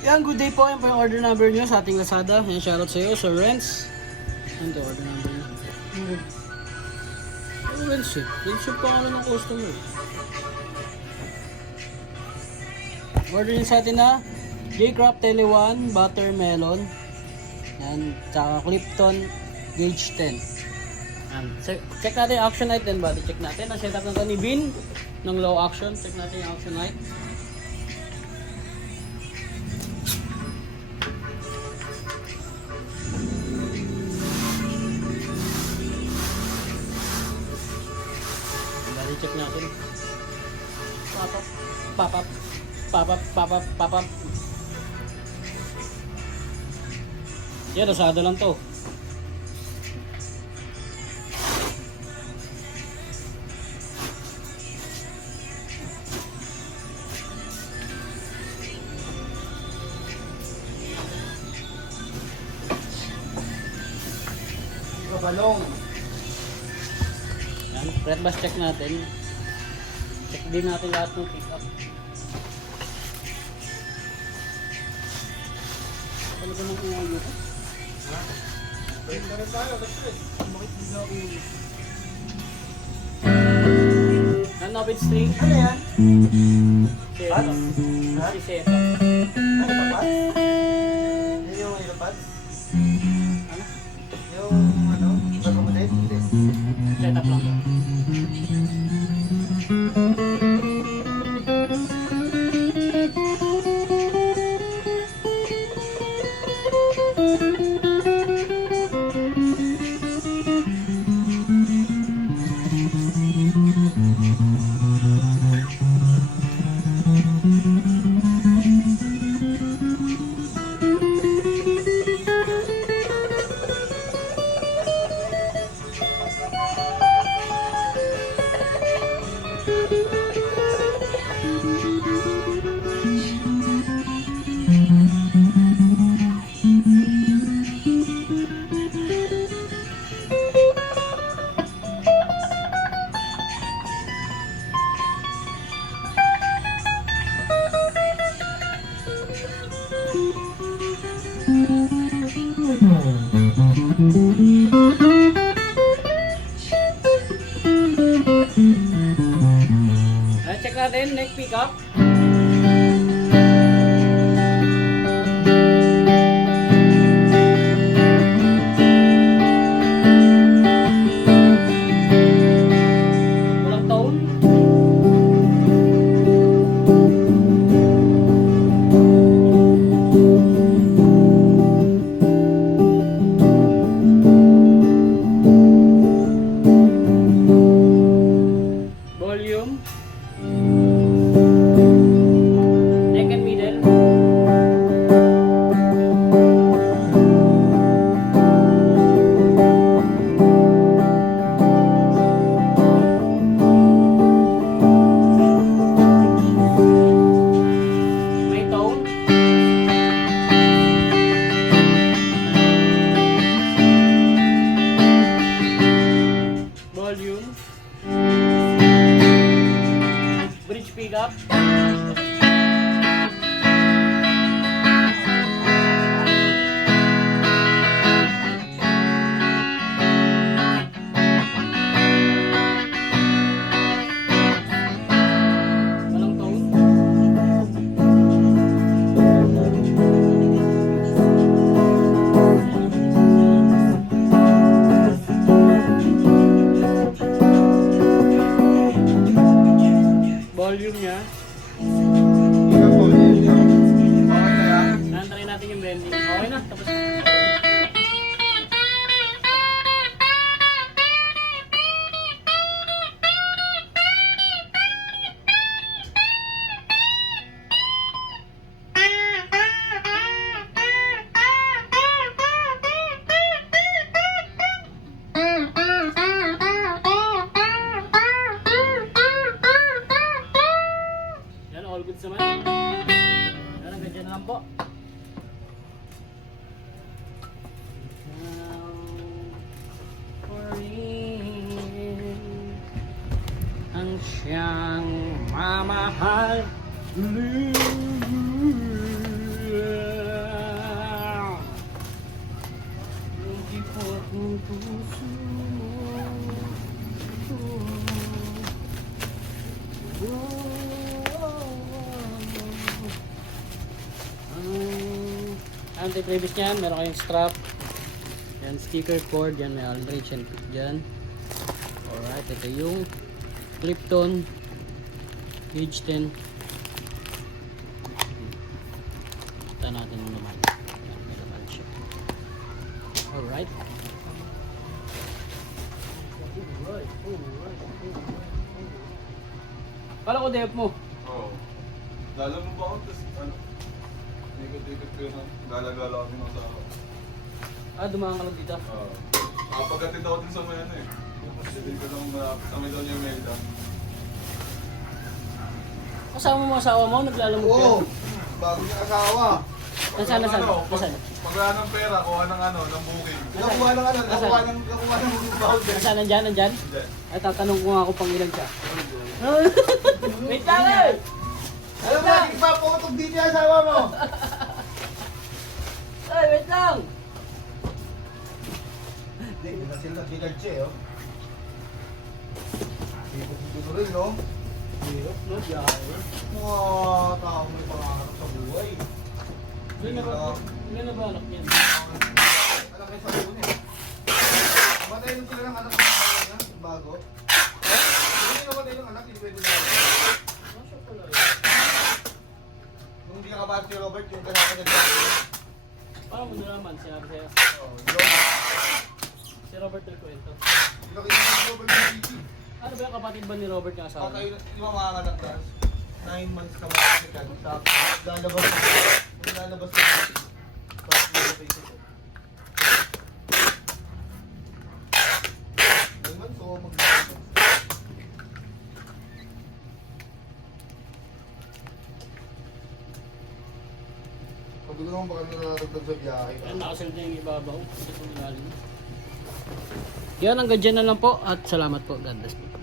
Yan, good day po. Yan po yung order number nyo sa ating Lazada. Yan, shoutout sa iyo, Sir Renz. Yan to, order number nyo. Ano Renz eh? Renz yung pangalan ng customer. Order nyo sa atin na J-Crop Tele 1 Buttermelon. Yan, tsaka Clipton Gauge 10. Yan. Check natin yung action light din, buddy. Check natin. Na-set up natin ni Bin ng low action. Check natin yung action light. Check natin. Pop up, pop up, pop up, pop up, pop up. Yan, Lazada lang to. Balong. Yan, red bus check natin. Check din natin lahat ng pick up. Ano ba nang ulo ko? Ha? Pwede na rin tayo, that's bakit bigla ulo? Non-open string. Ano yan? Seto. Ano? Ha? Si Seto. Ano pa pads? Yan yung pads? Ano? Yung ano? Accommodate? Hindi. Setup lang to. Check natin, neck pick up. Walang tone. Volume. Neck and middle. May tone. Volume. Bridge pickup. Walang tone. Volume niya. Yung volume yun. Okay na yan? Nantarin natin yung blending. Okay na, tapos na. Yan, all goods naman. Yan, hanggang dyan na lang po. Ang siyang mamahal. Anti-previous niyan, meron kayong strap. Yan, sticker cord. Yan, may Aldrich and pick dyan. Alright, ito yung Clipton gauge 10. Ito natin yung naman. Yan, may laman siya. Alright. Kala ko dep mo. Oo. Lalo mo ba ako? Tapos ano? Ikot-ikot ko yun. Gala-gala kami ng asawa. Dumaan ka lang dito. Oo. Nakapagatid ako din sa may ano eh. Hindi ko lang malapit sa may doon yung Melda. Kasama mo asawa mo, naglalamog ka. Oo. Bago niya asawa. Nasaan? Ano, Nasaan? Pag wala ng pera, kuha ng ano, ng booking. Nakuha ng ano, nakuha ng voucher. Nasaan? Nandyan? Nandyan? Hindi. Ay, tatanong ko nga ako pang ilan siya. Wait lang eh! Alam mo, ipaputog dito yung asawa mo. Ay, wait lang! Hindi, na sila sinadya eh, oh. Dito rin, no? Hirap, no? Biyahe. Mga tao may pangarap sa buhay. Ilan na ba anak niyan? Alam kayo sa buhay eh. Matay nung sila ng anak ng asawa niya, bago. Hindi naman tayo ng anak, hindi pwede na. Masya pala yun. Nung hindi nakabahal si Robert, yung kasama niya dito. Paano mo nalaman? Sinabi sa'yo. Oh, Si Robert del Cuento. nakita si Robert yung TV. Ano ba yung kapatid ba ni Robert yung asawa? Patay, di ba mga anak na? 9 months ka mga sikat. Tapos lalabas na. Kung lalabas na. Tapos lalabas ito. 9 months o mag-lalabas. Sabi ko naman baka nalalagdag sa biyahe. Ayan, nakasunod na yung ibabaw. Ito yung ilalim. Yan, hanggang dyan na lang po. At salamat po. God bless po.